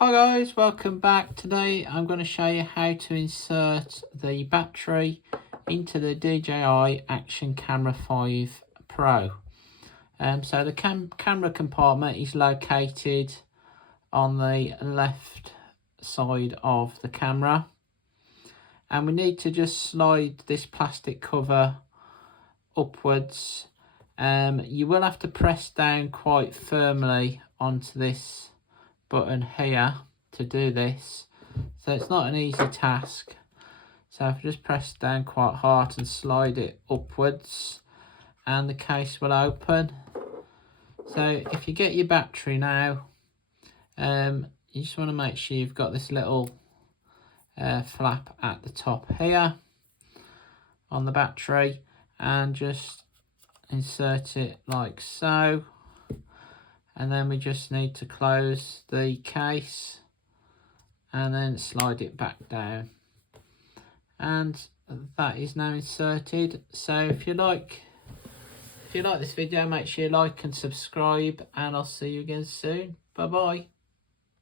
Hi guys, welcome back. Today I'm going to show you how to insert the battery into the DJI Action Camera 5 Pro. So the camera compartment is located on the left side of the camera, and we need to just slide this plastic cover upwards. You will have to press down quite firmly onto this button here to do this, so it's not an easy task. So if you just press down quite hard and slide it upwards, and the case will open. So if you get your battery now, you just want to make sure you've got this little flap at the top here on the battery, and just insert it like so. And then we just need to close the case and then slide it back down, and that is now inserted. So if you like this video, make sure you like and subscribe, and I'll see you again soon. Bye bye.